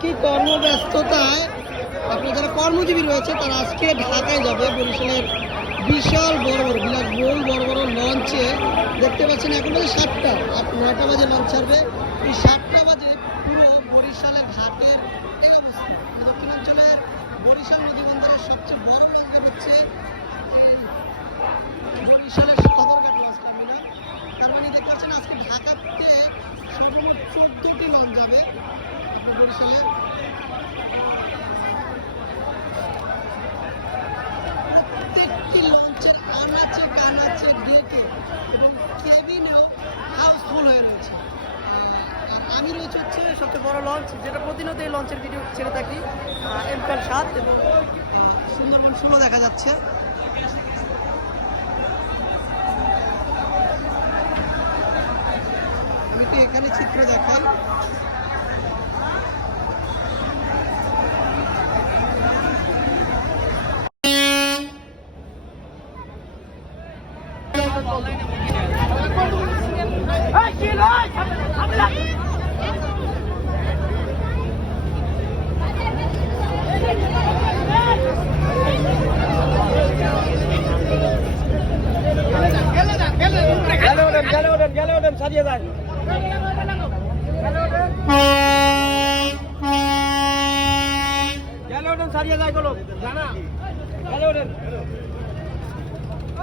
কি কর্মব্যস্ততায় আপনার যারা কর্মজীবী রয়েছে, তারা আজকে ঢাকায় যাবে। বরিশালের বিশাল বড় বড় গোল বড় বড় লঞ্চে দেখতে পাচ্ছেন এখন বাজে সাতটা। আট, নয়টা বাজে লঞ্চ ছাড়বে। এই সাতটা বাজে পুরো বরিশালের ঘাটের এই অবস্থা। দক্ষিণাঞ্চলের বরিশাল নদী বন্দরের সবচেয়ে বড় লঞ্চ হচ্ছে বরিশালের সদরঘাট লঞ্চ টার্মিনাল তার মানে দেখতে পাচ্ছেন আজকে ঢাকাতে সর্বমোট চোদ্দটি লঞ্চ যাবে বরিশালে প্রত্যেকটি লঞ্চের আনাচে কানাচে গেটে এবং কেবিনেও হাউসফুল হয়ে রয়েছে। আমি রয়েছে হচ্ছে সবচেয়ে বড় লঞ্চ, যেটা প্রতিনিয়ত এই লঞ্চের ভিডিও ছেড়ে থাকি এমপ্যাল সাত এবং সুন্দরবন ষোলো দেখা যাচ্ছে। আমি একটু এখানে চিত্র দেখাই। গেলে ওঠেন গেলে ওঠেন গেলে সারিয়ে যায় গেলে ওঠেন সারিয়ে যায় কোনো জানা গেলে ওঠেন